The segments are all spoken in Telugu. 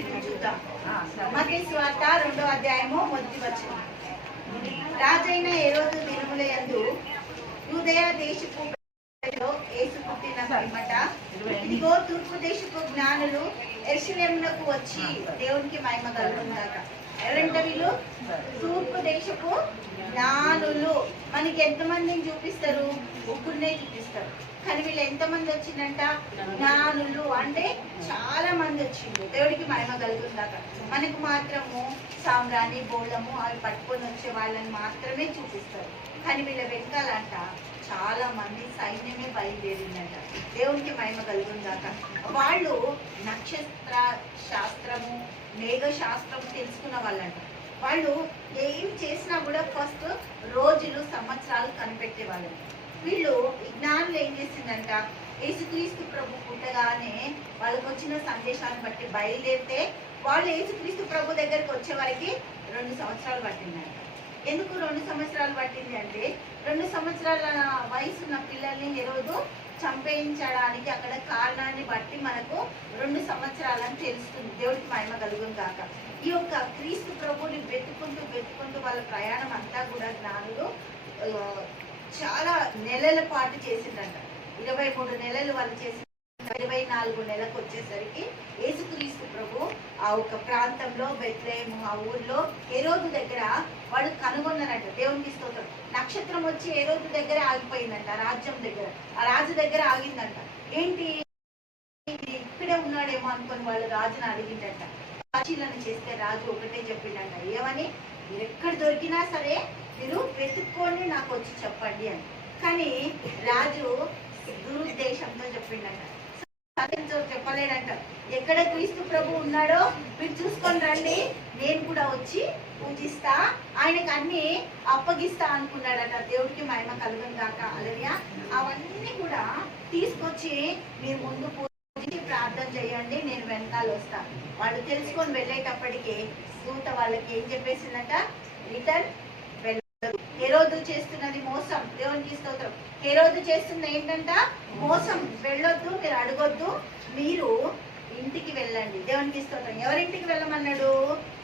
వచనం చూద్దాం. మత్తయి సువార్త 2వ అధ్యాయము 1వ వచనం. రాజైన హేరోదు దినముల యందు యూదయ దేశపు యేసు పుట్టిన పిమ్మట ఇదిగో తూర్పు దేశపు జ్ఞానులు యెరూషలేమునకు వచ్చి దేవునికి మహిమ కలుగునుగాక. ఎవరంట వీళ్ళు? తూర్పు దేశపు జ్ఞానులు. మనకి ఎంతమందిని చూపిస్తారు? ముగ్గురునే చూపిస్తారు. కానీ వీళ్ళు ఎంతమంది వచ్చిందంట? జ్ఞానులు. అంటే చాలా మంది వచ్చిండు. దేవుడికి మహిమ కలుగుతుందాక. మనకు మాత్రము సామ్రాణి బోళము అవి పట్టుకొని వచ్చే వాళ్ళని మాత్రమే చూపిస్తారు. కానీ వీళ్ళ వెనకాలంట చాలా మంది సైన్యమే బయలుదేరిందంట. దేవునికి మహిమ కలుగుతుందాక. వాళ్ళు నక్షత్ర శాస్త్రము మేఘ శాస్త్రము తెలుసుకున్న వాళ్ళంట. వాళ్ళు ఏం చేసినా కూడా ఫస్ట్ రోజులు సంవత్సరాలు కనిపెట్టే వాళ్ళు. వీళ్ళు విజ్ఞానులు ఏం చేసిందంట, యేసుక్రీస్తు ప్రభు పుట్టగానే వాళ్ళకి వచ్చిన సందేశాన్ని బట్టి బయలుదేరితే వాళ్ళు యేసుక్రీస్తు ప్రభు దగ్గరికి వచ్చే వరకు 2 సంవత్సరాలు పట్టిందంట. ఎందుకు 2 సంవత్సరాలు పట్టింది అంటే 2 సంవత్సరాల వయసు ఉన్న పిల్లల్ని హేరోదు చంపేయించడానికి అక్కడ కారణాన్ని బట్టి మనకు 2 సంవత్సరాలని తెలుస్తుంది. దేవుడికి మహిమ కలుగును కాక. ఈ యొక్క క్రీస్తు ప్రభుని వెతుకుంటూ వాళ్ళ ప్రయాణం అంతా కూడా జ్ఞానులు చాలా నెలల పాటు చేసిందంట. 23 నెలలు వాళ్ళు చేసిన 24 నెలకు వచ్చేసరికి యేసుక్రీస్తు ప్రభు ఆ ఒక ప్రాంతంలో బెత్లెహేము ఆ ఊర్లో హేరోదు దగ్గర వాడు కనుగొన్నారంట. దేవునికి స్తోత్రం. నక్షత్రం వచ్చి హేరోదు దగ్గర ఆగిపోయిందంట. రాజ్యం దగ్గర ఆ రాజు దగ్గర ఆగిందంట. ఏంటి ఇక్కడే ఉన్నాడేమో అనుకుని వాళ్ళు రాజుని అడిగిందంట. పరిశీలన చేస్తే రాజు ఒకటే చెప్పిండంట. ఏమని? మీరు ఎక్కడ దొరికినా సరే మీరు వెతుక్కొని నాకు వచ్చి చెప్పండి అని. కానీ రాజు దురుద్దేశంతో చెప్పిండట. చెప్పలేడంట. ఎక్కడ క్రీస్తు ప్రభు ఉన్నాడో మీరు చూసుకొని రండి, నేను కూడా వచ్చి పూజిస్తా, ఆయనకు అన్ని అప్పగిస్తా అనుకున్నాడట. దేవుడికి మహిమ కలుగును గాక. హల్లెలూయా. అవన్నీ కూడా తీసుకొచ్చి మీరు ముందు పూజించి ప్రార్థన చేయండి, నేను వెనకాల వస్తా. వాళ్ళు తెలుసుకొని వెళ్ళేటప్పటికి దూత వాళ్ళకి ఏం చెప్పేసిందట, రిటర్న్ హేరోదు చేస్తున్నది మోసం. దేవునికి స్తోత్రం. హేరోదు చేస్తున్న ఏంటంట? మోసం. వెళ్ళొద్దు, మీరు అడగొద్దు, మీరు ఇంటికి వెళ్ళండి. దేవునికి స్తోత్రం. ఎవరింటికి వెళ్ళమన్నాడు?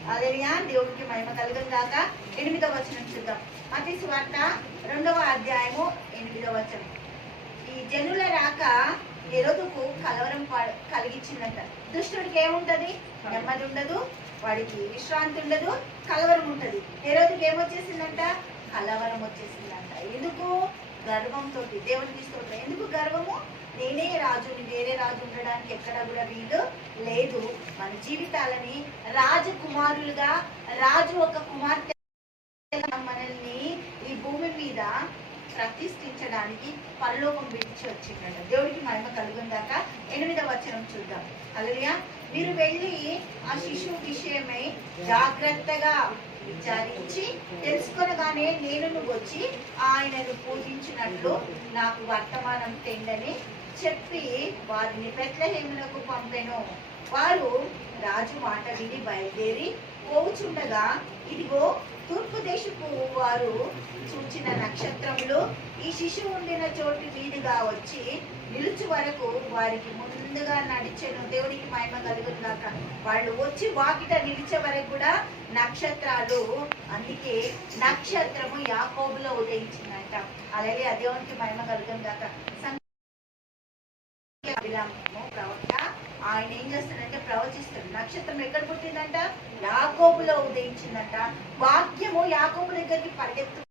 హల్లెలూయా. దేవుడికి మహిమ కలుగును గాక. 8వ వచనం చూద్దాం. మత్తయి సువార్త 2వ అధ్యాయము 8వ వచనం. ఈ జనుల రాక హేరోదుకు కలవరం కలిగించిందంట. దుష్టుడికి ఏముంటది? నెమ్మది ఉండదు, వాడికి విశ్రాంతి ఉండదు, కలవరం ఉంటది. హేరోదుకి ఏమొచ్చేసిందంట? కలవరం వచ్చేసిందంట. ఎందుకు? గర్వంతో. దేవునికి స్తోత్రం. ఎందుకు గర్వము? నేనే రాజుని, వేరే రాజు ఉండడానికి ఎక్కడ కూడా వీలు లేదు. మన జీవితాలని రాజకుమారులుగా, రాజు ఒక కుమార్తె మనల్ని ఈ భూమి మీద ప్రతిష్ఠించడానికి పరలోకం విడిచి వచ్చిందట. దేవుడికి మహిమ కలుగుందాక. 8వ వచనం చూద్దాం. హల్లెలూయా. మీరు వెళ్ళి ఆ శిశువు విషయమై జాగ్రత్తగా విచారించి తెలుసుకొనగానే నేను నువ్వు వచ్చి ఆయనను పూజించినట్లు నాకు వర్తమానం తెండని చెప్పి వారిని బెత్లెహేమునకు పంపెను. వారు రాజు మాట విని బయలుదేరి పోవుచుండగా ఇదిగో తూర్పు దేశపు వారు చూచిన నక్షత్రములు ఈ శిశువు ఉండిన చోటు మీదుగా వచ్చి నిలుచు వరకు వారికి ముందుగా నడిచెను. దేవుడికి మహిమ కలుగును గాక. వాళ్ళు వచ్చి వాకిట నిలిచే వరకు కూడా నక్షత్రాలు. అందుకే నక్షత్రము యాకోబులో ఉదయించిందంట. అలాగే దేవునికి మహిమ కలుగును గాక. ప్రవక్త ఆయన ఏం చేస్తాడంటే ప్రవచిస్తాడు. నక్షత్రం ఎక్కడ పుట్టిందంట? యాకోబులో ఉదయించిందంట. వాక్యము యాకోబు దగ్గరికి పరిగెత్తు.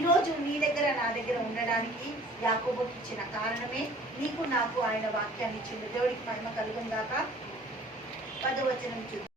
ఈరోజు నీ దగ్గర నా దగ్గర ఉండడానికి యాకోబుకి ఇచ్చిన కారణమే నీకు నాకు ఆయన వాక్యాన్ని ఇచ్చింది. దేవుడికి మహిమ కలుగును గాక. 10వ వచనం చూద్దాం.